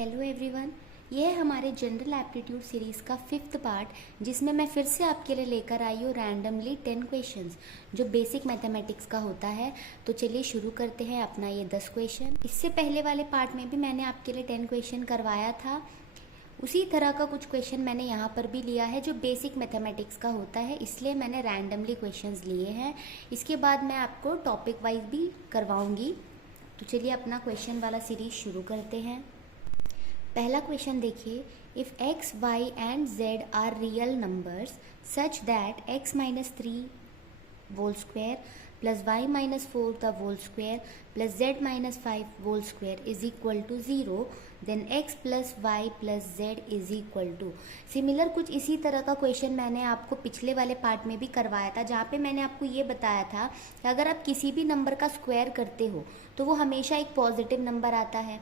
Hello everyone, ये है हमारे जनरल एप्टीट्यूड सीरीज़ का 5th पार्ट, जिसमें मैं फिर से आपके लिए लेकर आई हूँ रैंडमली 10 क्वेश्चंस जो बेसिक मैथमेटिक्स का होता है। तो चलिए शुरू करते हैं अपना ये 10 क्वेश्चन। इससे पहले वाले पार्ट में भी मैंने आपके लिए 10 क्वेश्चन करवाया था। उसी तरह का कुछ क्वेश्चन मैंने यहाँ पर भी लिया है जो बेसिक मैथमेटिक्स का होता है, इसलिए मैंने रैंडमली क्वेश्चंस लिए हैं। इसके बाद मैं आपको टॉपिक वाइज भी करवाऊँगी। तो चलिए अपना क्वेश्चन वाला सीरीज शुरू करते हैं। पहला क्वेश्चन देखिए, if x, y and z are real numbers such that x minus 3 whole square plus y minus 4 the whole square plus z minus 5 whole square is equal to 0, then x plus y plus z is equal to. Similar कुछ इसी तरह का question मैंने आपको पिछले वाले part में भी करवाया था, जहाँ पे मैंने आपको ये बताया था कि अगर आप किसी भी नंबर का स्क्वायर करते हो तो वो हमेशा एक पॉजिटिव नंबर आता है।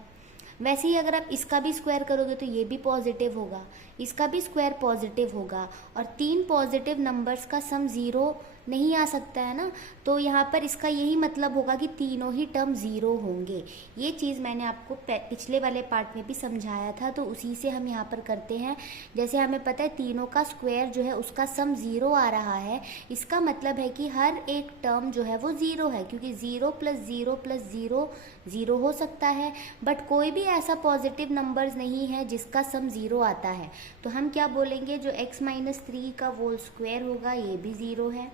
वैसे ही अगर आप इसका भी स्क्वायर करोगे तो ये भी पॉजिटिव होगा, इसका भी स्क्वायर पॉजिटिव होगा, और 3 पॉजिटिव नंबर्स का सम 0 नहीं आ सकता है ना। तो यहाँ पर इसका यही मतलब होगा कि तीनों ही टर्म 0 होंगे। ये चीज़ मैंने आपको पिछले वाले पार्ट में भी समझाया था, तो उसी से हम यहाँ पर करते हैं। जैसे हमें पता है तीनों का स्क्वायर जो है उसका सम 0 आ रहा है, इसका मतलब है कि हर एक टर्म जो है वो 0 है, क्योंकि 0 प्लस 0 प्लस 0 0 हो सकता है, बट कोई भी ऐसा पॉजिटिव नंबर्स नहीं है जिसका सम 0 आता है। तो हम क्या बोलेंगे, जो x माइनस 3 का होल स्क्वायर होगा ये भी 0 है,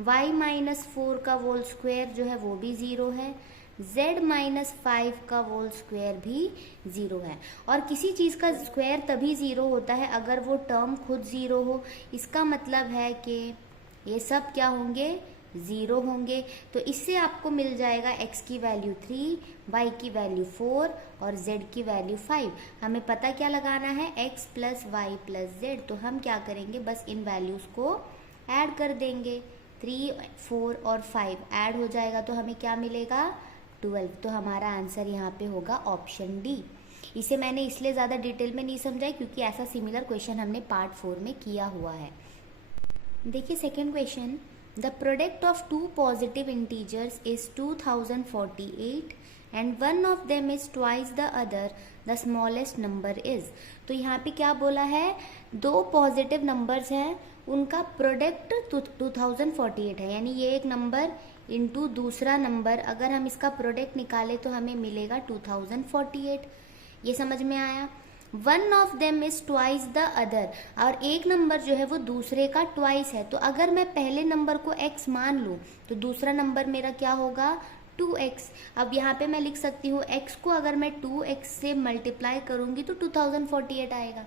y माइनस 4 का होल स्क्वायर जो है वो भी 0 है, z माइनस 5 का होल स्क्वायर भी 0 है। और किसी चीज़ का स्क्वायर तभी 0 होता है अगर वो टर्म खुद 0 हो। इसका मतलब है कि ये सब क्या होंगे, 0 होंगे। तो इससे आपको मिल जाएगा x की वैल्यू 3, y की वैल्यू 4 और z की वैल्यू 5। हमें पता क्या लगाना है, x plus y plus z। तो हम क्या करेंगे, बस इन वैल्यूज़ को ऐड कर देंगे। 3, 4 और 5 ऐड हो जाएगा तो हमें क्या मिलेगा, 12। तो हमारा आंसर यहाँ पे होगा ऑप्शन डी। इसे मैंने इसलिए ज़्यादा डिटेल में नहीं समझाई क्योंकि ऐसा सिमिलर क्वेश्चन हमने पार्ट 4 में किया हुआ है। देखिए second question, the product of two positive integers is 2048 and one of them is twice the other, the smallest number is। तो यहाँ पे क्या बोला है, दो पॉजिटिव नंबर्स हैं, उनका प्रोडक्ट 2048 है, यानी ये एक नंबर इंटू दूसरा नंबर, अगर हम इसका प्रोडक्ट निकालें तो हमें मिलेगा 2048। ये समझ में आया। One of them is twice the other, और एक नंबर जो है वो दूसरे का ट्वाइस है। तो अगर मैं पहले नंबर को x मान लूँ तो दूसरा नंबर मेरा क्या होगा, 2x। अब यहाँ पे मैं लिख सकती हूँ x को अगर मैं 2x से मल्टीप्लाई करूँगी तो 2048 आएगा।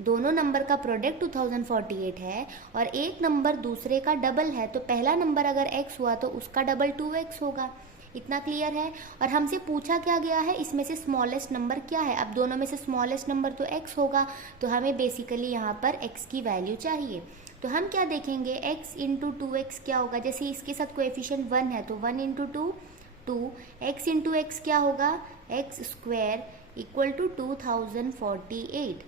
दोनों नंबर का प्रोडक्ट 2048 है और एक नंबर दूसरे का डबल है, तो पहला नंबर अगर x हुआ तो उसका डबल 2x होगा। इतना क्लियर है। और हमसे पूछा क्या गया है, इसमें से स्मॉलेस्ट नंबर क्या है। अब दोनों में से स्मॉलेस्ट नंबर तो x होगा, तो हमें बेसिकली यहाँ पर x की वैल्यू चाहिए। तो हम क्या देखेंगे, x इंटू 2x क्या होगा, जैसे इसके साथ कोएफिशिएंट 1 है तो 1 इंटू 2 2, x इंटू एक्स क्या होगा, x स्क्वायर इक्वल टू 2048।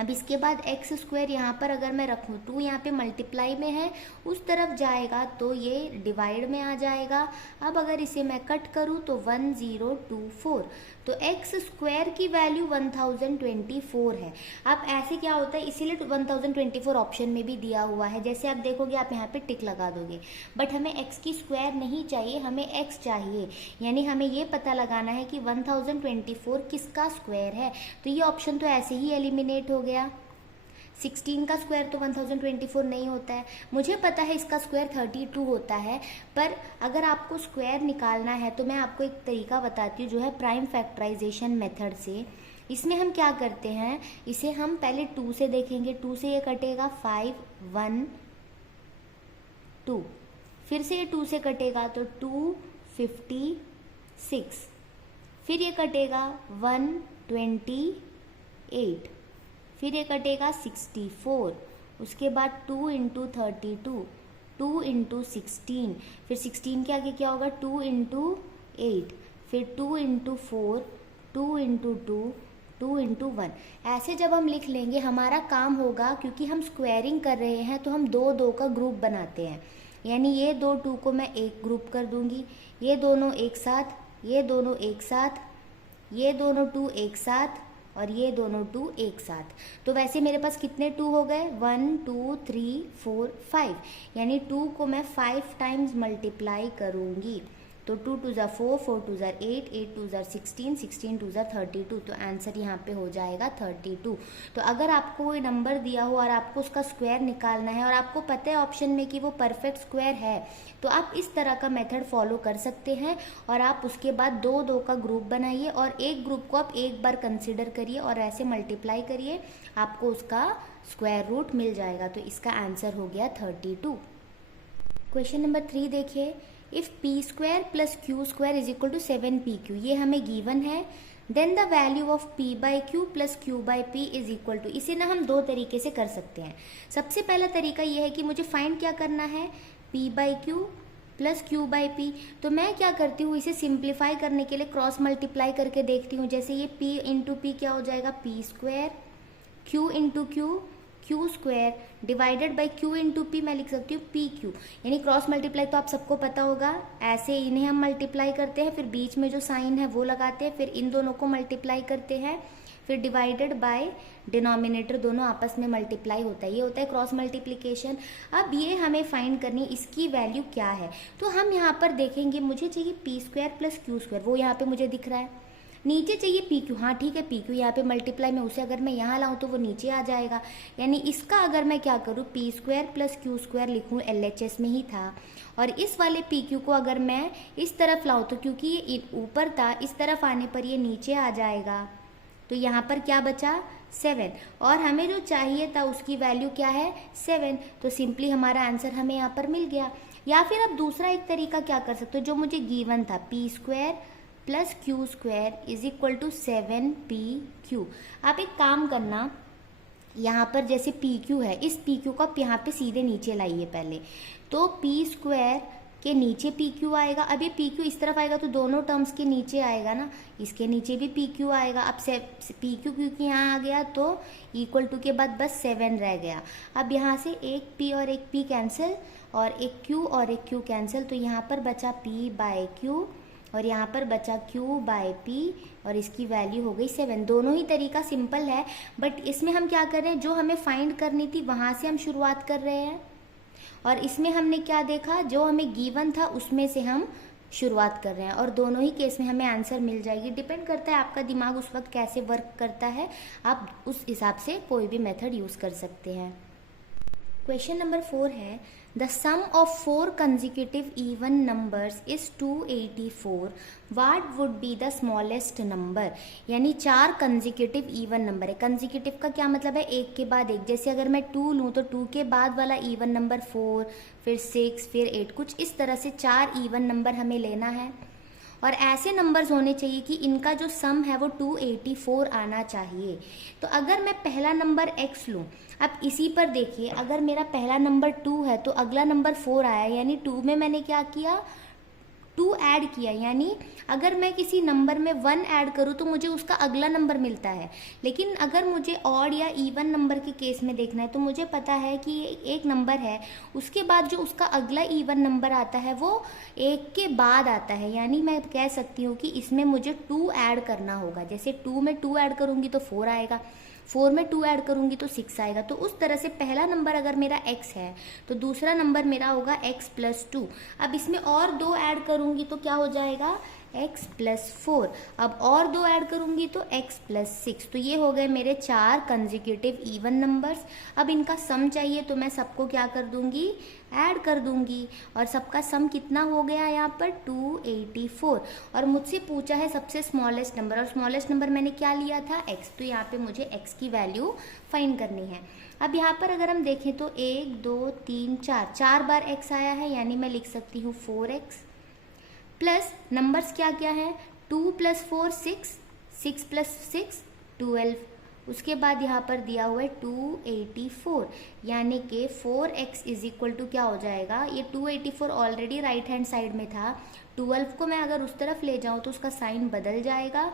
अब इसके बाद एक्स स्क्वायर यहाँ पर अगर मैं रखूँ, 2 यहाँ पे मल्टीप्लाई में है, उस तरफ जाएगा तो ये डिवाइड में आ जाएगा। अब अगर इसे मैं कट करूँ तो 1024, तो एक्स स्क्वायर की वैल्यू 1024 है। अब ऐसे क्या होता है, इसीलिए 1024 ऑप्शन में भी दिया हुआ है। जैसे आप देखोगे आप यहाँ पे टिक लगा दोगे, बट हमें एक्स की स्क्वायर नहीं चाहिए, हमें एक्स चाहिए, यानी हमें ये पता लगाना है कि 1024 किसका स्क्वायर है। तो ये ऑप्शन तो ऐसे ही एलिमिनेट हो गया। 16 का स्क्वायर तो 1024 नहीं होता है, मुझे पता है इसका स्क्वायर 32 होता है, पर अगर आपको स्क्वायर निकालना है तो मैं आपको एक तरीका बताती हूँ जो है प्राइम फैक्टराइजेशन मेथड से। इसमें हम क्या करते हैं, इसे हम पहले 2 से देखेंगे, 2 से ये कटेगा 5 1 2, फिर से ये 2 से कटेगा तो 256, फिर ये कटेगा 128, फिर ये कटेगा 64, उसके बाद 2 इंटू 32, 2 इंटू 16, फिर 16 के आगे क्या होगा, 2 इंटू 8, फिर 2 इंटू 4, 2 इंटू 2, 2 इंटू 1। ऐसे जब हम लिख लेंगे हमारा काम होगा, क्योंकि हम स्क्वायरिंग कर रहे हैं तो हम 2 2 का ग्रुप बनाते हैं, यानी ये 2 2 को मैं एक ग्रुप कर दूंगी, ये दोनों एक साथ, ये दोनों एक साथ, ये दोनों 2 एक साथ और ये दोनों 2 एक साथ। तो वैसे मेरे पास कितने 2 हो गए, 1 2 3 4 5, यानी 2 को मैं 5 टाइम्स मल्टीप्लाई करूँगी। तो 2 2 ज़ा 4, 4 2 ज़ा 8, 8 2 ज़ा 16, 16 2 ज़ा 32। तो आंसर यहाँ पे हो जाएगा 32। तो अगर आपको कोई नंबर दिया हो और आपको उसका स्क्वायर निकालना है और आपको पता है ऑप्शन में कि वो परफेक्ट स्क्वायर है, तो आप इस तरह का मेथड फॉलो कर सकते हैं। और आप उसके बाद 2 2 का ग्रुप बनाइए और एक ग्रुप को आप एक बार कंसिडर करिए और ऐसे मल्टीप्लाई करिए, आपको उसका स्क्वायर रूट मिल जाएगा। तो इसका आंसर हो गया 32। क्वेश्चन नंबर 3 देखिए, if p square plus q square is equal to 7pq, ये हमें गिवन है। Then the value of p by q plus q by p is equal to, इसे ना हम 2 तरीके से कर सकते हैं। सबसे पहला तरीका ये है कि मुझे फाइंड क्या करना है, p by q plus q by P. तो मैं क्या करती हूँ, इसे सिंप्लीफाई करने के लिए क्रॉस मल्टीप्लाई करके देखती हूँ। जैसे ये p इंटू पी क्या हो जाएगा, P square, q into q Q square divided by Q into P, मैं लिख सकती हूँ पी क्यू। यानी क्रॉस मल्टीप्लाई तो आप सबको पता होगा, ऐसे इन्हें हम मल्टीप्लाई करते हैं, फिर बीच में जो साइन है वो लगाते हैं, फिर इन दोनों को मल्टीप्लाई करते हैं, फिर डिवाइडेड बाय डिनोमिनेटर, दोनों आपस में मल्टीप्लाई होता है, ये होता है क्रॉस मल्टीप्लिकेशन। अब ये हमें फाइंड करनी है इसकी वैल्यू क्या है। तो हम यहाँ पर देखेंगे, मुझे चाहिए P square plus q square, वो यहाँ पे मुझे दिख रहा है। नीचे चाहिए पी क्यू, हाँ ठीक है, पी क्यू यहाँ पे मल्टीप्लाई में उसे अगर मैं यहाँ लाऊं तो वो नीचे आ जाएगा। यानी इसका अगर मैं क्या करूँ, P square plus q square लिखूँ, LHS में ही था, और इस वाले पी क्यू को अगर मैं इस तरफ लाऊं तो क्योंकि ये ऊपर था, इस तरफ आने पर ये नीचे आ जाएगा। तो यहाँ पर क्या बचा, 7, और हमें जो चाहिए था उसकी वैल्यू क्या है, 7। तो सिंपली हमारा आंसर हमें यहाँ पर मिल गया। या फिर अब दूसरा एक तरीका क्या कर सकते हो, जो मुझे गिवन था, p square plus q square is equal to 7pq। आप एक काम करना, यहाँ पर जैसे पी क्यू है, इस पी क्यू को आप यहाँ पे सीधे नीचे लाइए पहले। तो पी स्क्वायर के नीचे पी क्यू आएगा, अब ये पी क्यू इस तरफ आएगा तो दोनों टर्म्स के नीचे आएगा ना, इसके नीचे भी पी क्यू आएगा। अब पी क्यू क्योंकि यहाँ आ गया तो इक्वल टू के बाद बस 7 रह गया। अब यहाँ से एक पी और एक पी कैंसिल, और एक क्यू और एक क्यू कैंसिल, तो यहाँ पर बचा पी बाय क्यू और यहाँ पर बचा q बाय p, और इसकी वैल्यू हो गई 7। दोनों ही तरीका सिंपल है, बट इसमें हम क्या कर रहे हैं, जो हमें फाइंड करनी थी वहाँ से हम शुरुआत कर रहे हैं, और इसमें हमने क्या देखा, जो हमें गिवन था उसमें से हम शुरुआत कर रहे हैं, और दोनों ही केस में हमें आंसर मिल जाएगी। डिपेंड करता है आपका दिमाग उस वक्त कैसे वर्क करता है, आप उस हिसाब से कोई भी मेथड यूज़ कर सकते हैं। क्वेश्चन नंबर 4 है, the sum of 4 consecutive even numbers is 284, what would be the smallest number। यानी 4 consecutive even number है। consecutive का क्या मतलब है, एक के बाद एक। जैसे अगर मैं 2 लूँ तो 2 के बाद वाला even नंबर 4, फिर 6, फिर 8, कुछ इस तरह से 4 even नंबर हमें लेना है, और ऐसे नंबर्स होने चाहिए कि इनका जो सम है वो 284 आना चाहिए। तो अगर मैं पहला नंबर x लूँ, अब इसी पर देखिए, अगर मेरा पहला नंबर 2 है तो अगला नंबर 4 आया, यानी 2 में मैंने क्या किया, 2 ऐड किया। यानी अगर मैं किसी नंबर में 1 ऐड करूँ तो मुझे उसका अगला नंबर मिलता है, लेकिन अगर मुझे ऑड या इवन नंबर के केस में देखना है तो मुझे पता है कि एक नंबर है, उसके बाद जो उसका अगला इवन नंबर आता है वो 1 के बाद आता है। यानी मैं कह सकती हूँ कि इसमें मुझे 2 ऐड करना होगा। जैसे 2 में 2 ऐड करूँगी तो 4 आएगा, 4 में 2 ऐड करूँगी तो 6 आएगा। तो उस तरह से पहला नंबर अगर मेरा x है तो दूसरा नंबर मेरा होगा x प्लस 2। अब इसमें और 2 ऐड करूँगी तो क्या हो जाएगा, x प्लस 4। अब और 2 ऐड करूँगी तो x प्लस 6। तो ये हो गए मेरे 4 कंजिक्यूटिव इवन नंबर्स। अब इनका सम चाहिए तो मैं सबको क्या कर दूँगी, ऐड कर दूँगी, और सबका सम कितना हो गया यहाँ पर 284। और मुझसे पूछा है सबसे स्मॉलेस्ट नंबर, और स्मॉलेस्ट नंबर मैंने क्या लिया था, x। तो यहाँ पे मुझे x की वैल्यू फाइंड करनी है। अब यहाँ पर अगर हम देखें तो 1 2 3 4 बार x आया है, यानी मैं लिख सकती हूँ 4x प्लस नंबर्स क्या क्या है, 2 प्लस 4 6, 6 प्लस 6 12। उसके बाद यहाँ पर दिया हुआ है 284, यानी कि 4x इज इक्वल टू क्या हो जाएगा, ये 284 ऑलरेडी राइट हैंड साइड में था, 12 को मैं अगर उस तरफ ले जाऊँ तो उसका साइन बदल जाएगा,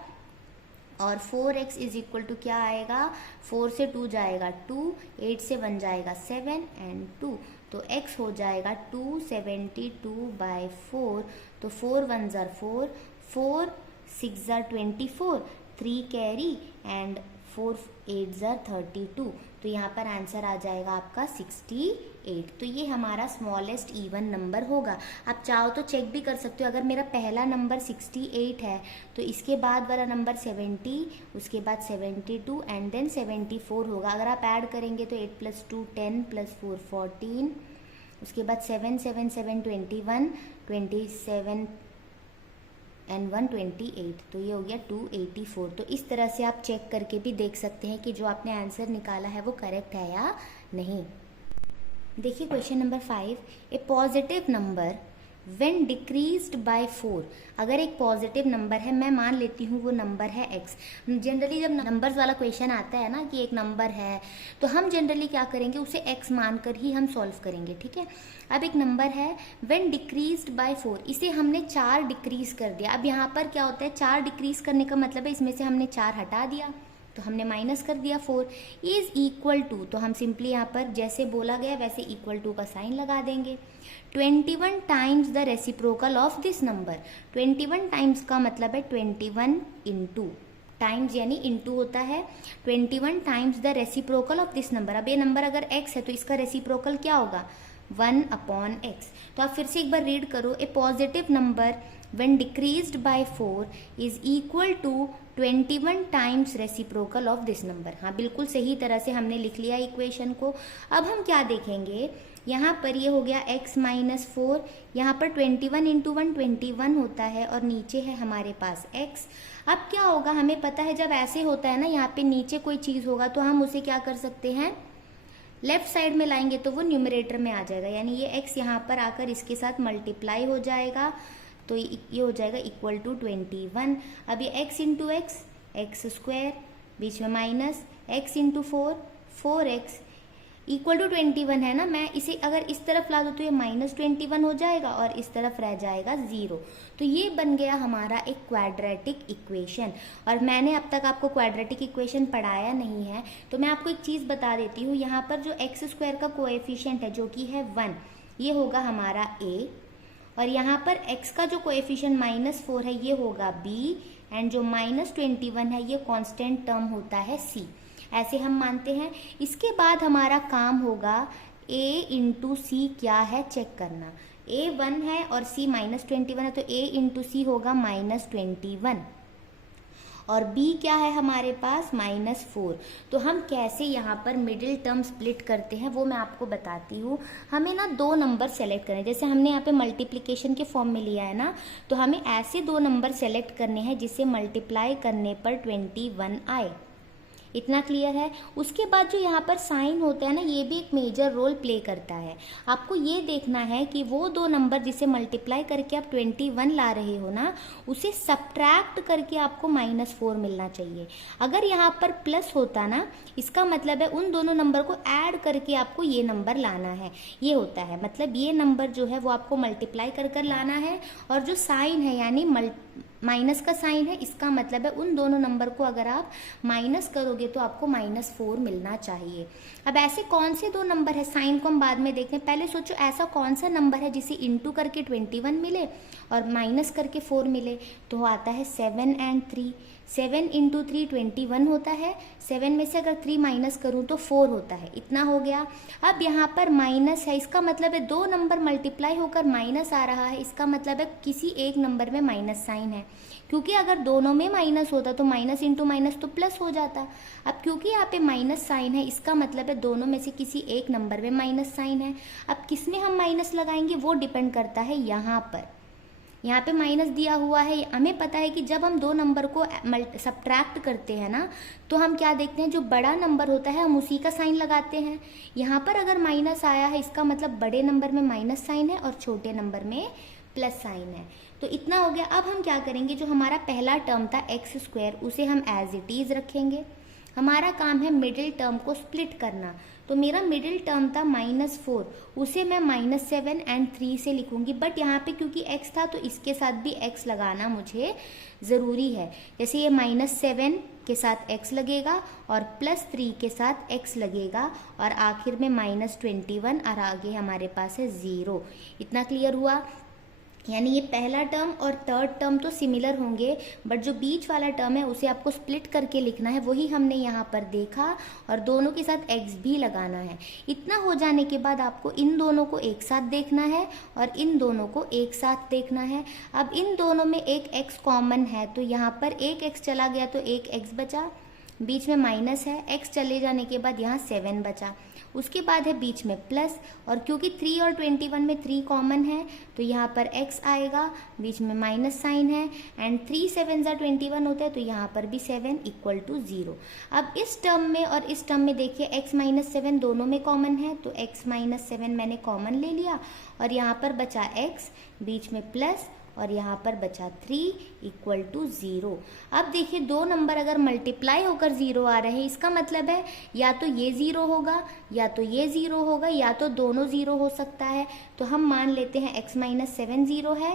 और 4x इज इक्वल टू क्या आएगा, 4 से 2 जाएगा 2, 8 से 1 जाएगा 7 एंड 2, तो x हो जाएगा 272/4। तो 4 1 ज़र 4, 4 6 ज़ार 24, 3 कैरी एंड 4 8 ज़ार 32। तो यहाँ पर आंसर आ जाएगा आपका 68। तो ये हमारा स्मॉलेस्ट इवन नंबर होगा। आप चाहो तो चेक भी कर सकते हो, अगर मेरा पहला नंबर 68 है तो इसके बाद वाला नंबर 70, उसके बाद 72 एंड देन 74 होगा। अगर आप ऐड करेंगे तो 8 + 2 10 + 4 14, उसके बाद 7 7 7 21, 27 एंड 128। तो ये हो गया 284। तो इस तरह से आप चेक करके भी देख सकते हैं कि जो आपने आंसर निकाला है वो करेक्ट है या नहीं। देखिए question number 5, A positive number when decreased bye 4। अगर एक पॉजिटिव नंबर है, मैं मान लेती हूँ वो नंबर है x। जनरली जब नंबर्स वाला क्वेश्चन आता है ना कि एक नंबर है, तो हम जनरली क्या करेंगे, उसे x मानकर ही हम सॉल्व करेंगे, ठीक है। अब एक नंबर है व्हेन डिक्रीज्ड बाय 4, इसे हमने 4 डिक्रीज कर दिया। अब यहाँ पर क्या होता है, 4 डिक्रीज करने का मतलब है इसमें से हमने 4 हटा दिया, तो हमने माइनस कर दिया 4 इज इक्वल टू। तो हम सिंपली यहाँ पर जैसे बोला गया वैसे इक्वल टू का साइन लगा देंगे। 21 times the reciprocal of this number. 21 times का मतलब है 21 इंटू, टाइम्स यानी इंटू होता है। 21 times the reciprocal of this number. अब ये नंबर अगर x है तो इसका रेसिप्रोकल क्या होगा, 1/x। तो आप फिर से एक बार रीड करो, a positive number when decreased by 4 is equal to 21 times reciprocal of this number. हाँ बिल्कुल सही तरह से हमने लिख लिया इक्वेशन को। अब हम क्या देखेंगे, यहाँ पर ये हो गया x - 4, यहाँ पर 21 × 1 21 होता है और नीचे है हमारे पास x। अब क्या होगा, हमें पता है जब ऐसे होता है ना, यहाँ पे नीचे कोई चीज़ होगा तो हम उसे क्या कर सकते हैं, लेफ्ट साइड में लाएंगे तो वो न्यूमरेटर में आ जाएगा, यानी ये x यहाँ पर आकर इसके साथ मल्टीप्लाई हो जाएगा, तो ये हो जाएगा इक्वल टू 21। अब ये x इंटू एक्स स्क्वायर, बीच में minus x into 4 4x equal to 21 है ना। मैं इसे अगर इस तरफ ला दूँ तो ये -21 हो जाएगा और इस तरफ रह जाएगा 0। तो ये बन गया हमारा एक क्वाड्रेटिक इक्वेशन। और मैंने अब तक आपको क्वाड्रेटिक इक्वेशन पढ़ाया नहीं है, तो मैं आपको एक चीज़ बता देती हूँ। यहाँ पर जो x² का कोएफिशिएंट है जो कि है 1, ये होगा हमारा a, और यहाँ पर x का जो कोएफिशिएंट -4 है ये होगा b, एंड जो -21 है ये कांस्टेंट टर्म होता है c। ऐसे हम मानते हैं। इसके बाद हमारा काम होगा a इंटू सी क्या है चेक करना। a 1 है और c -21 है, तो a इंटू सी होगा -21, और b क्या है हमारे पास -4। तो हम कैसे यहाँ पर मिडिल टर्म स्प्लिट करते हैं वो मैं आपको बताती हूँ। हमें ना 2 नंबर सेलेक्ट करने, जैसे हमने यहाँ पे मल्टीप्लिकेशन के फॉर्म में लिया है ना, तो हमें ऐसे 2 नंबर सेलेक्ट करने हैं जिसे मल्टीप्लाई करने पर 21 आए। इतना क्लियर है। उसके बाद जो यहाँ पर साइन होता है ना, ये भी एक मेजर रोल प्ले करता है। आपको ये देखना है कि वो 2 नंबर जिसे मल्टीप्लाई करके आप 21 ला रहे हो ना, उसे सब्ट्रैक्ट करके आपको -4 मिलना चाहिए। अगर यहाँ पर प्लस होता ना, इसका मतलब है उन दोनों नंबर को ऐड करके आपको ये नंबर लाना है। ये होता है, मतलब ये नंबर जो है वो आपको मल्टीप्लाई कर कर लाना है, और जो साइन है यानी माइनस का साइन है, इसका मतलब है उन दोनों नंबर को अगर आप माइनस करोगे तो आपको -4 मिलना चाहिए। अब ऐसे कौन से 2 नंबर है, साइन को हम बाद में देखते हैं। पहले सोचो ऐसा कौन सा नंबर है जिसे इंटू करके 21 मिले और माइनस करके 4 मिले। तो आता है 7 एंड 3। 7 × 3 21 होता है। 7 में से अगर 3 माइनस करूँ तो 4 होता है। इतना हो गया। अब यहाँ पर माइनस है, इसका मतलब है 2 नंबर मल्टीप्लाई होकर माइनस आ रहा है, इसका मतलब है किसी एक नंबर में माइनस साइन है। क्योंकि अगर दोनों में माइनस होता तो माइनस इंटू माइनस तो प्लस हो जाता। अब क्योंकि यहाँ पे माइनस साइन है, इसका मतलब है दोनों में से किसी एक नंबर में माइनस साइन है। अब किस में हम माइनस लगाएंगे वो डिपेंड करता है यहाँ पर। यहाँ पे माइनस दिया हुआ है। हमें पता है कि जब हम 2 नंबर को सब्ट्रैक्ट करते हैं ना, तो हम क्या देखते हैं, जो बड़ा नंबर होता है हम उसी का साइन लगाते हैं। यहाँ पर अगर माइनस आया है, इसका मतलब बड़े नंबर में माइनस साइन है और छोटे नंबर में प्लस साइन है। तो इतना हो गया। अब हम क्या करेंगे, जो हमारा पहला टर्म था x², उसे हम एज इट इज रखेंगे। हमारा काम है मिडिल टर्म को स्प्लिट करना। तो मेरा मिडिल टर्म था -4, उसे मैं -7 एंड 3 से लिखूंगी। बट यहाँ पे क्योंकि x था तो इसके साथ भी x लगाना मुझे ज़रूरी है। जैसे ये -7 के साथ x लगेगा और +3 के साथ x लगेगा, और आखिर में -21 और आगे हमारे पास है 0। इतना क्लियर हुआ। यानी ये पहला टर्म और थर्ड टर्म तो सिमिलर होंगे, बट जो बीच वाला टर्म है उसे आपको स्प्लिट करके लिखना है, वही हमने यहाँ पर देखा, और दोनों के साथ x भी लगाना है। इतना हो जाने के बाद आपको इन दोनों को एक साथ देखना है और इन दोनों को एक साथ देखना है। अब इन दोनों में एक x कॉमन है, तो यहाँ पर एक x चला गया तो एक x बचा, बीच में माइनस है, x चले जाने के बाद यहाँ 7 बचा, उसके बाद है बीच में प्लस, और क्योंकि 3 और 21 में 3 कॉमन है तो यहाँ पर x आएगा, बीच में माइनस साइन है, एंड 3 7 21 होता है तो यहाँ पर भी 7 इक्वल टू 0। अब इस टर्म में और इस टर्म में देखिए x माइनस 7 दोनों में कॉमन है, तो x माइनस 7 मैंने कॉमन ले लिया, और यहाँ पर बचा x, बीच में प्लस, और यहाँ पर बचा 3 इक्वल टू 0। अब देखिए दो नंबर अगर मल्टीप्लाई होकर 0 आ रहे हैं, इसका मतलब है या तो ये 0 होगा या तो ये 0 होगा या तो दोनों 0 हो सकता है। तो हम मान लेते हैं x माइनस 7 0 है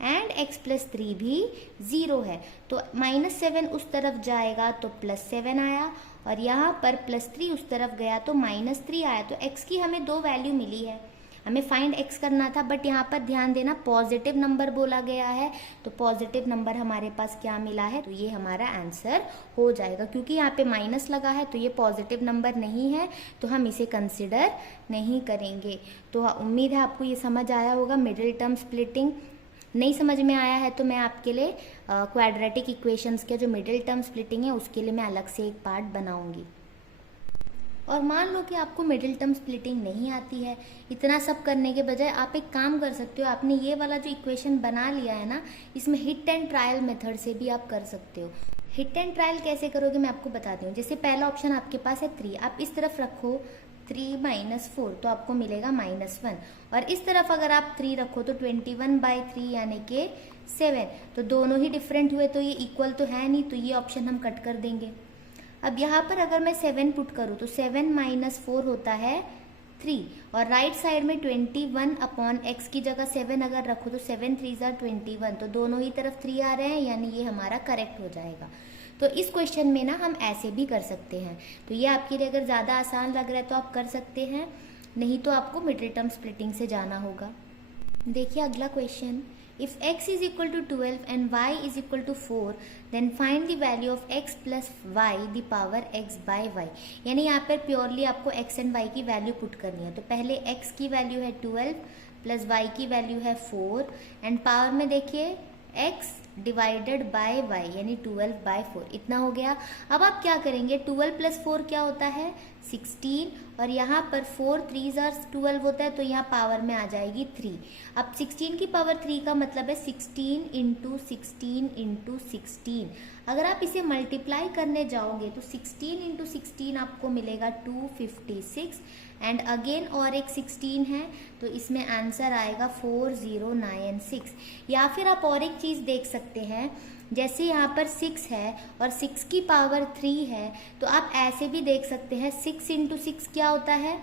एंड x प्लस 3 भी 0 है, तो माइनस 7 उस तरफ जाएगा तो प्लस 7 आया, और यहाँ पर प्लस 3 उस तरफ गया तो माइनस 3 आया। तो x की हमें दो वैल्यू मिली है, हमें फाइंड x करना था, बट यहाँ पर ध्यान देना पॉजिटिव नंबर बोला गया है, तो पॉजिटिव नंबर हमारे पास क्या मिला है, तो ये हमारा आंसर हो जाएगा। क्योंकि यहाँ पे माइनस लगा है तो ये पॉजिटिव नंबर नहीं है, तो हम इसे कंसिडर नहीं करेंगे। तो उम्मीद है आपको ये समझ आया होगा मिडिल टर्म स्प्लिटिंग। नहीं समझ में आया है तो मैं आपके लिए क्वाड्रेटिक इक्वेशंस के जो मिडिल टर्म स्प्लिटिंग है उसके लिए मैं अलग से एक पार्ट बनाऊंगी। और मान लो कि आपको मिडिल टर्म स्प्लिटिंग नहीं आती है, इतना सब करने के बजाय आप एक काम कर सकते हो, आपने ये वाला जो इक्वेशन बना लिया है ना, इसमें हिट एंड ट्रायल मेथड से भी आप कर सकते हो। हिट एंड ट्रायल कैसे करोगे मैं आपको बताती हूँ। जैसे पहला ऑप्शन आपके पास है 3, आप इस तरफ रखो 3 माइनस 4 तो आपको मिलेगा -1, और इस तरफ अगर आप 3 रखो तो 21/3 यानी कि 7, तो दोनों ही डिफरेंट हुए, तो ये इक्वल तो है नहीं, तो ये ऑप्शन हम कट कर देंगे। अब यहाँ पर अगर मैं 7 पुट करूँ तो 7 माइनस 4 होता है 3, और राइट साइड में 21/x की जगह 7 अगर रखो तो 7 3 21, तो दोनों ही तरफ 3 आ रहे हैं, यानी ये हमारा करेक्ट हो जाएगा। तो इस क्वेश्चन में ना हम ऐसे भी कर सकते हैं, तो ये आपके लिए अगर ज़्यादा आसान लग रहा है तो आप कर सकते हैं, नहीं तो आपको मिडिल टर्म स्प्लिटिंग से जाना होगा। देखिए अगला question, if x is equal to 12 and y is equal to 4 then find the value of x plus y the power x by y। यानी यहाँ पर प्योरली आपको x एंड y की वैल्यू पुट करनी है। तो पहले x की वैल्यू है 12 प्लस y की वैल्यू है 4, एंड पावर में देखिए x डिवाइडेड बाय y यानी 12/4 इतना हो गया। अब आप क्या करेंगे, 12 प्लस 4 क्या होता है 16, और यहाँ पर 4 3 12 होता है, तो यहाँ पावर में आ जाएगी 3। अब 16 की पावर 3 का मतलब है 16 इंटू 16 इंटू 16। अगर आप इसे मल्टीप्लाई करने जाओगे तो 16 इंटू 16 आपको मिलेगा 256, एंड अगेन और एक 16 है तो इसमें आंसर आएगा 4096। या फिर आप और एक चीज़ देख सकते हैं, जैसे यहाँ पर 6 है और 6 की पावर 3 है, तो आप ऐसे भी देख सकते हैं 6 इंटू 6 क्या होता है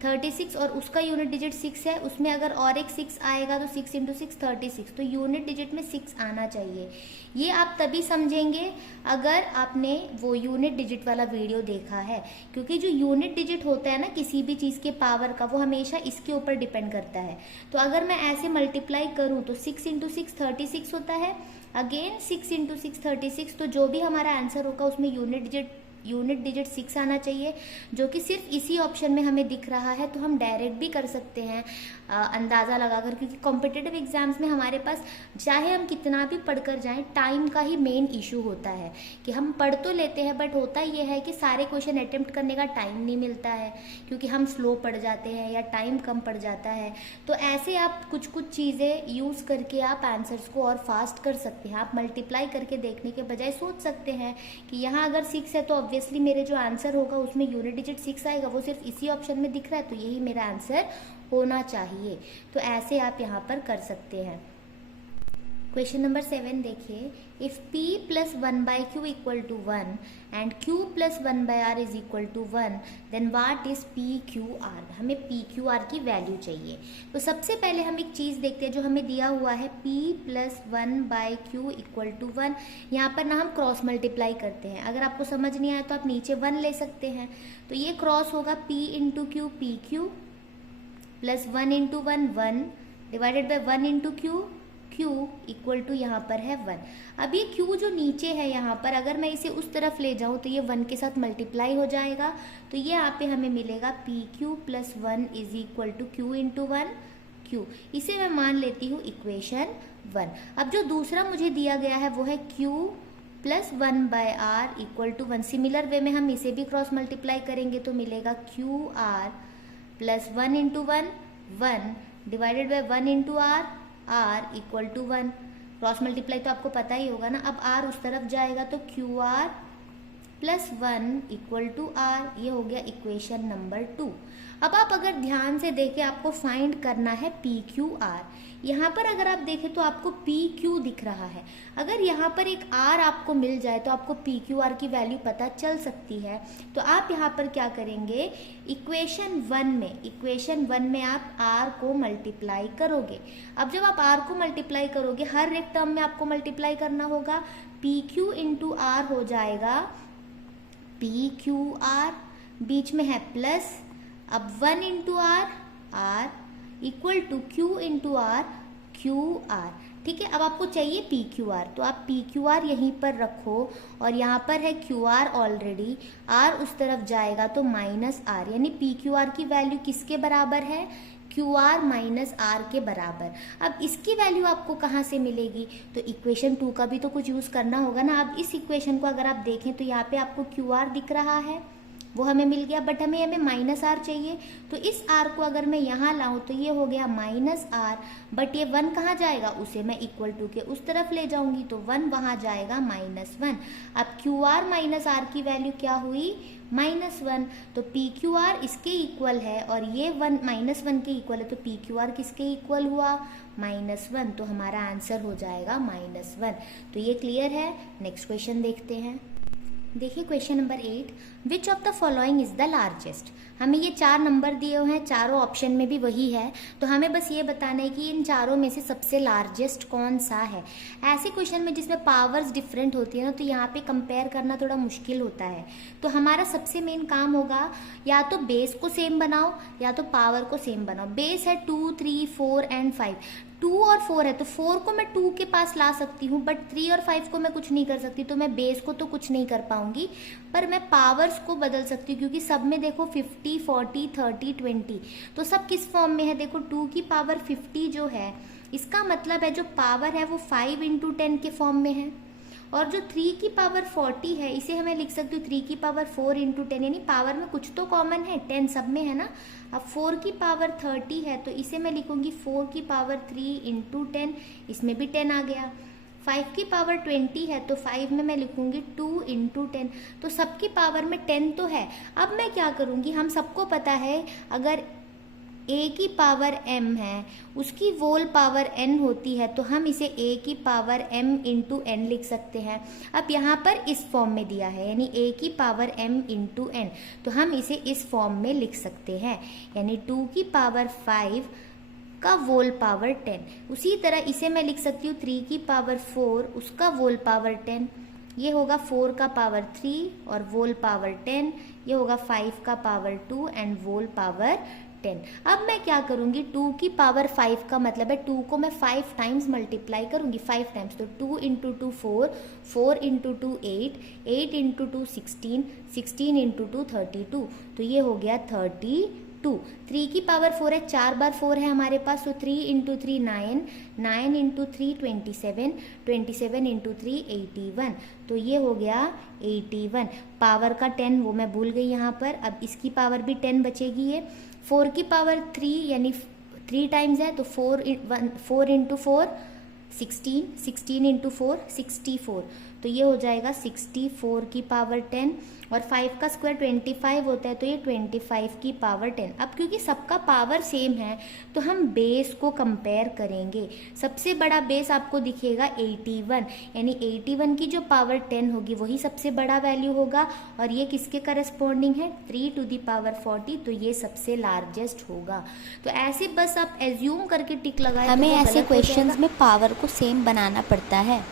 36, और उसका यूनिट डिजिट 6 है, उसमें अगर और एक 6 आएगा तो 6 इंटू 6 36, तो यूनिट डिजिट में 6 आना चाहिए। ये आप तभी समझेंगे अगर आपने वो यूनिट डिजिट वाला वीडियो देखा है, क्योंकि जो यूनिट डिजिट होता है ना किसी भी चीज़ के पावर का, वो हमेशा इसके ऊपर डिपेंड करता है। तो अगर मैं ऐसे मल्टीप्लाई करूँ तो 6 इंटू 6 36 होता है, अगेन 6 इंटू 6 36, तो जो भी हमारा आंसर होगा उसमें यूनिट डिजिट 6 आना चाहिए, जो कि सिर्फ इसी ऑप्शन में हमें दिख रहा है। तो हम डायरेक्ट भी कर सकते हैं अंदाज़ा लगाकर, क्योंकि कॉम्पिटिटिव एग्जाम्स में हमारे पास चाहे हम कितना भी पढ़कर जाएं, टाइम का ही मेन इशू होता है कि हम पढ़ तो लेते हैं, बट होता ये है कि सारे क्वेश्चन अटेम्प्ट करने का टाइम नहीं मिलता है, क्योंकि हम स्लो पढ़ जाते हैं या टाइम कम पड़ जाता है। तो ऐसे आप कुछ चीज़ें यूज़ करके आप आंसर्स को और फास्ट कर सकते हैं। आप मल्टीप्लाई करके देखने के बजाय सोच सकते हैं कि यहाँ अगर 6 है तो ऑब्वियसली मेरे जो आंसर होगा उसमें यूनिट डिजिट 6 आएगा, वो सिर्फ इसी ऑप्शन में दिख रहा है, तो यही मेरा आंसर होना चाहिए। तो ऐसे आप यहाँ पर कर सकते हैं। क्वेश्चन नंबर 7 देखिए, if p plus 1/q equal to 1 and q plus 1/r is equal to 1 then what is PQR। हमें PQR की वैल्यू चाहिए। तो सबसे पहले हम एक चीज़ देखते हैं जो हमें दिया हुआ है, p plus 1/q equal to 1। यहाँ पर ना हम क्रॉस मल्टीप्लाई करते हैं, अगर आपको समझ नहीं आया तो आप नीचे 1 ले सकते हैं। तो ये क्रॉस होगा p into q PQ plus 1 into 1 1 divided by 1 into q q equal to यहाँ पर है 1। अब ये क्यू जो नीचे है यहाँ पर, अगर मैं इसे उस तरफ ले जाऊँ तो ये 1 के साथ मल्टीप्लाई हो जाएगा, तो ये यहाँ पे हमें मिलेगा p q plus 1 is equal to Q into 1 q. इसे मैं मान लेती हूँ इक्वेशन 1। अब जो दूसरा मुझे दिया गया है वो है Q plus 1 by R equal to 1। Similar way में हम इसे भी क्रॉस मल्टीप्लाई करेंगे तो मिलेगा Q R plus 1 into 1 divided by 1 into R equal to 1। Cross multiply तो आपको पता ही होगा ना। अब आर उस तरफ जाएगा तो Q R plus 1 equal to R, ये हो गया इक्वेशन नंबर 2। अब आप अगर ध्यान से देखें, आपको फाइंड करना है पी क्यू आर। यहाँ पर अगर आप देखें तो आपको पी क्यू दिख रहा है। अगर यहाँ पर एक आर आपको मिल जाए तो आपको पी क्यू आर की वैल्यू पता चल सकती है। तो आप यहाँ पर क्या करेंगे, इक्वेशन 1 में आप आर को मल्टीप्लाई करोगे। अब जब आप आर को मल्टीप्लाई करोगे, हर एक टर्म में आपको मल्टीप्लाई करना होगा। पी क्यू इंटू आर हो जाएगा पी क्यू आर, बीच में है प्लस, अब 1 into R equal to Q into R Q R. ठीक है, अब आपको चाहिए पी क्यू आर, तो आप पी क्यू आर यहीं पर रखो और यहाँ पर है क्यू आर ऑलरेडी, आर उस तरफ जाएगा तो माइनस आर, यानी पी क्यू आर की वैल्यू किसके बराबर है, क्यू आर माइनस आर के बराबर। अब इसकी वैल्यू आपको कहाँ से मिलेगी, तो इक्वेशन 2 का भी तो कुछ यूज़ करना होगा ना। अब इस इक्वेशन को अगर आप देखें तो यहाँ पे आपको क्यू आर दिख रहा है, वो हमें मिल गया, बट हमें माइनस आर चाहिए। तो इस आर को अगर मैं यहाँ लाऊं तो ये हो गया माइनस आर, बट ये 1 कहाँ जाएगा, उसे मैं इक्वल टू के उस तरफ ले जाऊंगी तो 1 वहाँ जाएगा -1। अब क्यू आर माइनस आर की वैल्यू क्या हुई, -1। तो पी क्यू आर इसके इक्वल है और ये -1 के इक्वल है, तो पी क्यू आर किसके इक्वल हुआ, -1। तो हमारा आंसर हो जाएगा -1। तो ये क्लियर है। नेक्स्ट क्वेश्चन देखते हैं। देखिए question number 8, which of the following is the largest. हमें ये 4 नंबर दिए हुए हैं, चारों ऑप्शन में भी वही है, तो हमें बस ये बताना है कि इन चारों में से सबसे लार्जेस्ट कौन सा है। ऐसे क्वेश्चन में जिसमें पावर्स डिफरेंट होती है ना, तो यहाँ पे कंपेयर करना थोड़ा मुश्किल होता है। तो हमारा सबसे मेन काम होगा या तो बेस को सेम बनाओ या तो पावर को सेम बनाओ। बेस है 2, 3, 4 एंड 5। 2 और 4 है तो 4 को मैं 2 के पास ला सकती हूँ, बट 3 और 5 को मैं कुछ नहीं कर सकती, तो मैं बेस को तो कुछ नहीं कर पाऊंगी, पर मैं पावर्स को बदल सकती हूँ, क्योंकि सब में देखो 50, 40, 30, 20, तो सब किस फॉर्म में है, देखो 2 की पावर 50 जो है, इसका मतलब है जो पावर है वो 5 इंटू 10 के फॉर्म में है। और जो 3 की पावर 40 है, इसे हमें लिख सकती हूँ 3 की पावर 4 इंटू 10, यानी पावर में कुछ तो कॉमन है, 10 सब में है ना। अब 4 की पावर 30 है तो इसे मैं लिखूंगी 4 की पावर 3 इंटू 10, इसमें भी 10 आ गया। 5 की पावर 20 है तो 5 में मैं लिखूंगी 2 इंटू 10, तो सबकी पावर में 10 तो है। अब मैं क्या करूंगी, हम सबको पता है अगर a की पावर m है उसकी वोल पावर n होती है, तो हम इसे a की पावर m इंटू n लिख सकते हैं। अब यहाँ पर इस फॉर्म में दिया है, यानी a की पावर m इंटू n, तो हम इसे इस फॉर्म में लिख सकते हैं, यानी 2 की पावर 5 का वोल पावर 10। उसी तरह इसे मैं लिख सकती हूँ 3 की पावर 4 उसका वोल पावर 10, ये होगा 4 का पावर 3 और वोल पावर 10, ये होगा 5 का पावर 2 एंड वोल पावर 10। अब मैं क्या करूंगी, 2 की पावर 5 का मतलब है 2 को मैं 5 टाइम्स मल्टीप्लाई करूंगी, 5 टाइम्स, तो 2 इंटू 2 4, 4 इंटू 2 8, 8 इंटू 2 16, 16 इंटू 2 32, तो ये हो गया 32। 3 की पावर 4 है, 4 बार 4 है हमारे पास, तो 3 इंटू 3 9, 9 इंटू 3 27, 27 इंटू 3 81, तो ये हो गया 81। पावर का 10 वो मैं भूल गई यहाँ पर, अब इसकी पावर भी 10 बचेगी। ये 4 की पावर 3 यानी 3 टाइम्स है, तो 4 इंटू 4 16, 16 इंटू 4 64, तो ये हो जाएगा 64 की पावर 10, और 5 का स्क्वायर 25 होता है, तो ये 25 की पावर 10। अब क्योंकि सबका पावर सेम है तो हम बेस को कंपेयर करेंगे। सबसे बड़ा बेस आपको दिखेगा 81, यानी 81 की जो पावर 10 होगी वही सबसे बड़ा वैल्यू होगा, और ये किसके करस्पॉन्डिंग है, 3 टू द पावर 40, तो ये सबसे लार्जेस्ट होगा। तो ऐसे बस आप एज्यूम करके टिक लगाए, हमें ऐसे क्वेश्चंस में पावर को सेम बनाना पड़ता है।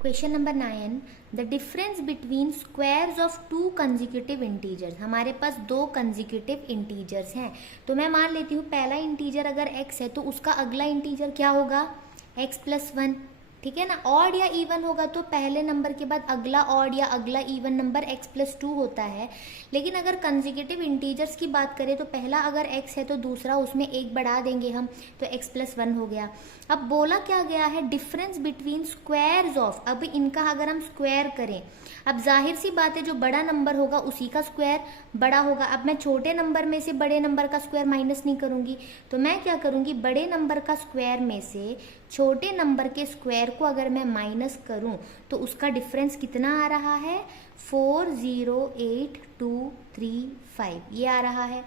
Question number 9, the difference between squares of to consecutive integers. हमारे पास दो कंजिक्यूटिव इंटीजर्स हैं, तो मैं मान लेती हूँ पहला इंटीजर अगर x है तो उसका अगला इंटीजर क्या होगा, x+1, ठीक है ना। ऑड या इवन होगा तो पहले नंबर के बाद अगला ऑड या अगला इवन नंबर x+2 होता है। लेकिन अगर कंजिक्यूटिव इंटीजर्स की बात करें तो पहला अगर x है तो दूसरा उसमें एक बढ़ा देंगे हम, तो x+1 हो गया। अब बोला क्या गया है, डिफरेंस बिटवीन स्क्वायर्स ऑफ। अब इनका अगर हम स्क्वायर करें, अब जाहिर सी बात है जो बड़ा नंबर होगा उसी का स्क्वायर बड़ा होगा। अब मैं छोटे नंबर में से बड़े नंबर का स्क्वायर माइनस नहीं करूंगी, तो मैं क्या करूंगी, बड़े नंबर का स्क्वायर में से छोटे नंबर के स्क्वायर को अगर मैं माइनस करूं तो उसका डिफरेंस कितना आ रहा है, 408,235 ये आ रहा है।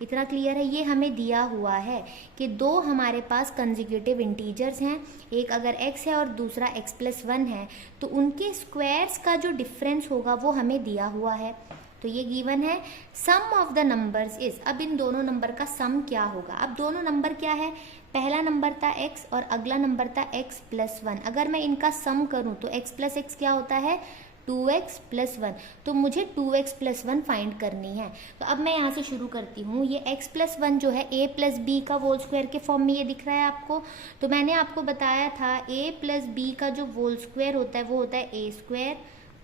इतना क्लियर है। ये हमें दिया हुआ है कि दो हमारे पास कंजिक्यूटिव इंटीजर्स हैं, एक अगर x है और दूसरा x+1 है, तो उनके स्क्वायर्स का जो डिफरेंस होगा वो हमें दिया हुआ है। तो ये गिवन है। सम ऑफ द नंबर्स इज, अब इन दोनों नंबर का सम क्या होगा। अब दोनों नंबर क्या है, पहला नंबर था x और अगला नंबर था x+1। अगर मैं इनका सम करूं तो x + x क्या होता है, 2x+1। तो मुझे 2x+1 फाइंड करनी है। तो अब मैं यहाँ से शुरू करती हूँ। ये x+1 जो है a + b का होल स्क्वायर के फॉर्म में ये दिख रहा है आपको। तो मैंने आपको बताया था a + b का जो होल स्क्वायर होता है वो होता है a²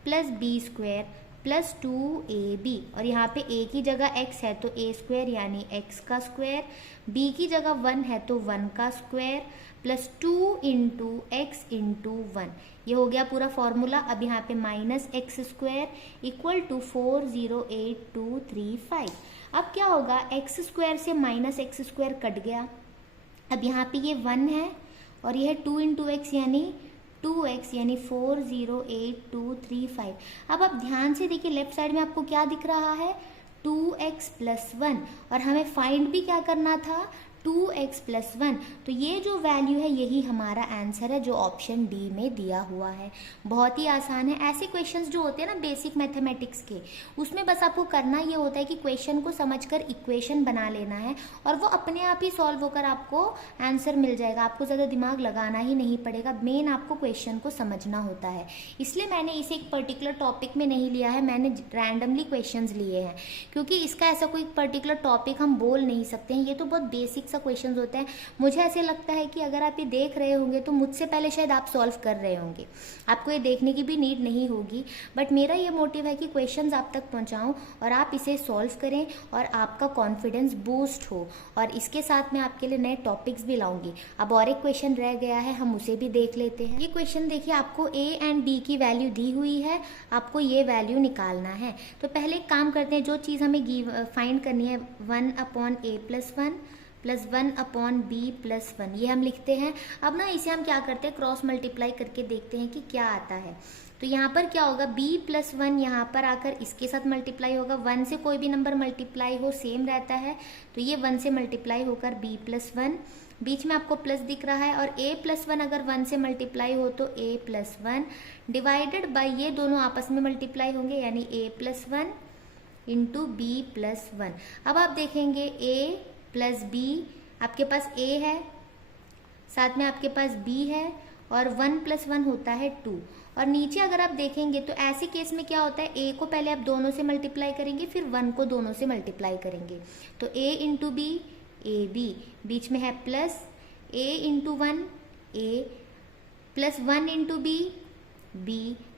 + b² + 2ab। और यहाँ पे a की जगह x है तो a² यानी x का स्क्वायर, b की जगह 1 है तो 1 का स्क्वायर + 2 × x × 1। ये हो गया पूरा फॉर्मूला। अब यहाँ पे -x² = 408,235। अब क्या होगा, x² से -x² कट गया। अब यहाँ पे ये 1 है और ये है 2 × x यानी 2x यानी 408,235। अब आप ध्यान से देखिए लेफ्ट साइड में आपको क्या दिख रहा है, 2x+1, और हमें फाइंड भी क्या करना था, 2x+1। तो ये जो वैल्यू है यही हमारा आंसर है जो ऑप्शन डी में दिया हुआ है। बहुत ही आसान है। ऐसे क्वेश्चंस जो होते हैं ना बेसिक मैथमेटिक्स के, उसमें बस आपको करना ये होता है कि क्वेश्चन को समझकर इक्वेशन बना लेना है और वो अपने आप ही सॉल्व होकर आपको आंसर मिल जाएगा। आपको ज़्यादा दिमाग लगाना ही नहीं पड़ेगा, मेन आपको क्वेश्चन को समझना होता है। इसलिए मैंने इसे एक पर्टिकुलर टॉपिक में नहीं लिया है, मैंने रैंडमली क्वेश्चंस लिए हैं, क्योंकि इसका ऐसा कोई पर्टिकुलर टॉपिक हम बोल नहीं सकते हैं। ये तो बहुत बेसिक क्वेश्चंस होते हैं। मुझे ऐसे लगता है कि अगर आप ये देख रहे होंगे तो मुझसे पहले शायद आप सॉल्व कर रहे होंगे, आपको ये देखने की भी नीड नहीं होगी। बट मेरा ये मोटिव है कि क्वेश्चंस आप तक पहुंचाऊं और आप इसे सॉल्व करें और आपका कॉन्फिडेंस बूस्ट हो। और इसके साथ मैं आपके लिए नए टॉपिक्स भी लाऊंगी। अब और एक क्वेश्चन रह गया है, हम उसे भी देख लेते हैं। ये क्वेश्चन देखिए, आपको a एंड b की वैल्यू दी हुई है, आपको ये वैल्यू निकालना है। तो पहले एक काम करते हैं, जो चीज़ हमें फाइंड करनी है 1/a+1 + 1/b+1, ये हम लिखते हैं। अब ना इसे हम क्या करते हैं, क्रॉस मल्टीप्लाई करके देखते हैं कि क्या आता है। तो यहाँ पर क्या होगा, b+1 यहाँ पर आकर इसके साथ मल्टीप्लाई होगा। 1 से कोई भी नंबर मल्टीप्लाई हो सेम रहता है, तो ये 1 से मल्टीप्लाई होकर b+1, बीच में आपको प्लस दिख रहा है। और a+1 अगर 1 से मल्टीप्लाई हो तो a+1 डिवाइडेड बाय ये दोनों आपस में मल्टीप्लाई होंगे यानी a+1 × b+1। अब आप देखेंगे a + b, आपके पास a है, साथ में आपके पास b है, और 1 + 1 होता है 2। और नीचे अगर आप देखेंगे तो ऐसे केस में क्या होता है, a को पहले आप दोनों से मल्टीप्लाई करेंगे, फिर 1 को दोनों से मल्टीप्लाई करेंगे। तो a × b ab, बीच में है plus a × 1 a + 1 × b b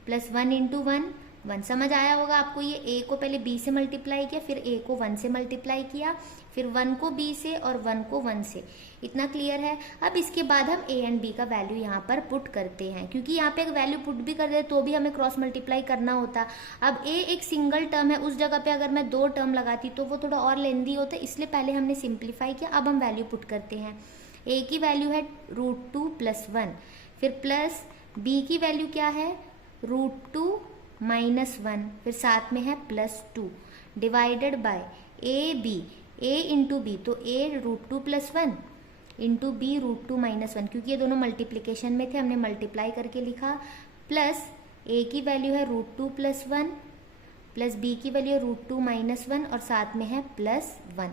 + 1 × 1 1। समझ आया होगा आपको। ये a को पहले b से मल्टीप्लाई किया, फिर a को 1 से मल्टीप्लाई किया, फिर 1 को b से और 1 को 1 से। इतना क्लियर है। अब इसके बाद हम a एंड b का वैल्यू यहाँ पर पुट करते हैं, क्योंकि यहाँ पे एक वैल्यू पुट भी कर दे तो भी हमें क्रॉस मल्टीप्लाई करना होता। अब a एक सिंगल टर्म है, उस जगह पे अगर मैं 2 टर्म लगाती तो वो थोड़ा और लेंदी होता, इसलिए पहले हमने सिंप्लीफाई किया। अब हम वैल्यू पुट करते हैं। a की वैल्यू है √2 + 1, फिर प्लस b की वैल्यू क्या है √2 - 1, फिर साथ में है +2 डिवाइडेड बाय a × b, तो a √2 + 1 × b √2 - 1, क्योंकि ये दोनों मल्टीप्लिकेशन में थे हमने मल्टीप्लाई करके लिखा। प्लस a की वैल्यू है √2 + 1 प्लस b की वैल्यू है √2 - 1 और साथ में है +1।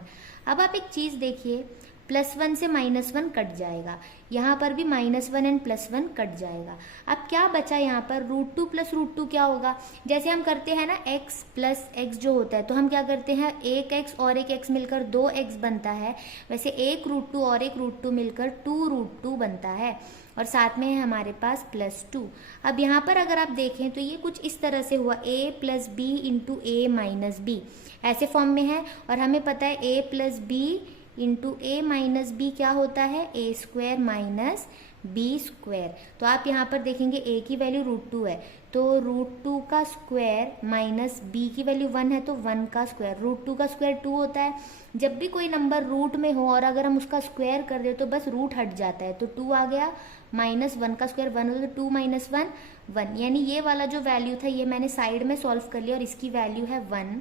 अब आप एक चीज़ देखिए, +1 से -1 कट जाएगा, यहाँ पर भी -1 एंड +1 कट जाएगा। अब क्या बचा यहाँ पर, √2 + √2 क्या होगा, जैसे हम करते हैं ना x + x जो होता है, तो हम क्या करते हैं, एक x और एक x मिलकर 2x बनता है, वैसे एक √2 और एक √2 मिलकर 2√2 बनता है, और साथ में है हमारे पास +2। अब यहाँ पर अगर आप देखें तो ये कुछ इस तरह से हुआ, a + b × a - b ऐसे फॉर्म में है, और हमें पता है a + b × a - b क्या होता है, a² - b²। तो आप यहाँ पर देखेंगे a की वैल्यू √2 है, तो √2 का स्क्वायर माइनस b की वैल्यू 1 है, तो 1 का स्क्वायर, √2 का स्क्वायर 2 होता है। जब भी कोई नंबर रूट में हो और अगर हम उसका स्क्वायर कर दे तो बस रूट हट जाता है, तो 2 आ गया, -1 का स्क्वायर 1 होता है, तो 2 - 1 1, यानी ये वाला जो वैल्यू था ये मैंने साइड में सॉल्व कर लिया, और इसकी वैल्यू है 1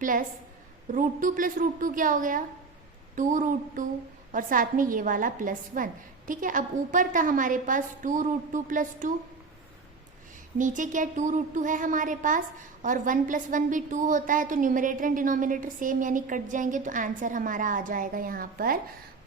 प्लस √2 + √2 क्या हो गया, 2√2, और साथ में ये वाला +1। ठीक है, अब ऊपर था हमारे पास 2√2 + 2, नीचे क्या 2√2 है हमारे पास, और 1 + 1 भी 2 होता है, तो न्यूमरेटर एंड डिनोमिनेटर सेम यानी कट जाएंगे, तो आंसर हमारा आ जाएगा यहाँ पर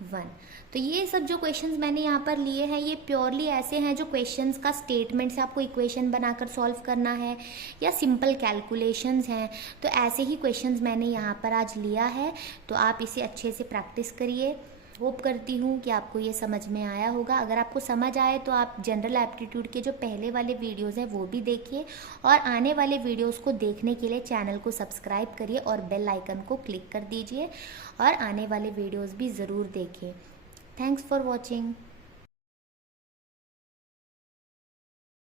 1। तो ये सब जो क्वेश्चंस मैंने यहाँ पर लिए हैं ये प्योरली ऐसे हैं जो क्वेश्चंस का स्टेटमेंट से आपको इक्वेशन बनाकर सॉल्व करना है या सिंपल कैलकुलेशंस हैं, तो ऐसे ही क्वेश्चंस मैंने यहाँ पर आज लिया है। तो आप इसे अच्छे से प्रैक्टिस करिए। होप करती हूँ कि आपको ये समझ में आया होगा। अगर आपको समझ आए तो आप जनरल एप्टीट्यूड के जो पहले वाले वीडियोस हैं वो भी देखिए, और आने वाले वीडियोस को देखने के लिए चैनल को सब्सक्राइब करिए और बेल आइकन को क्लिक कर दीजिए, और आने वाले वीडियोस भी ज़रूर देखिए। Thanks for watching.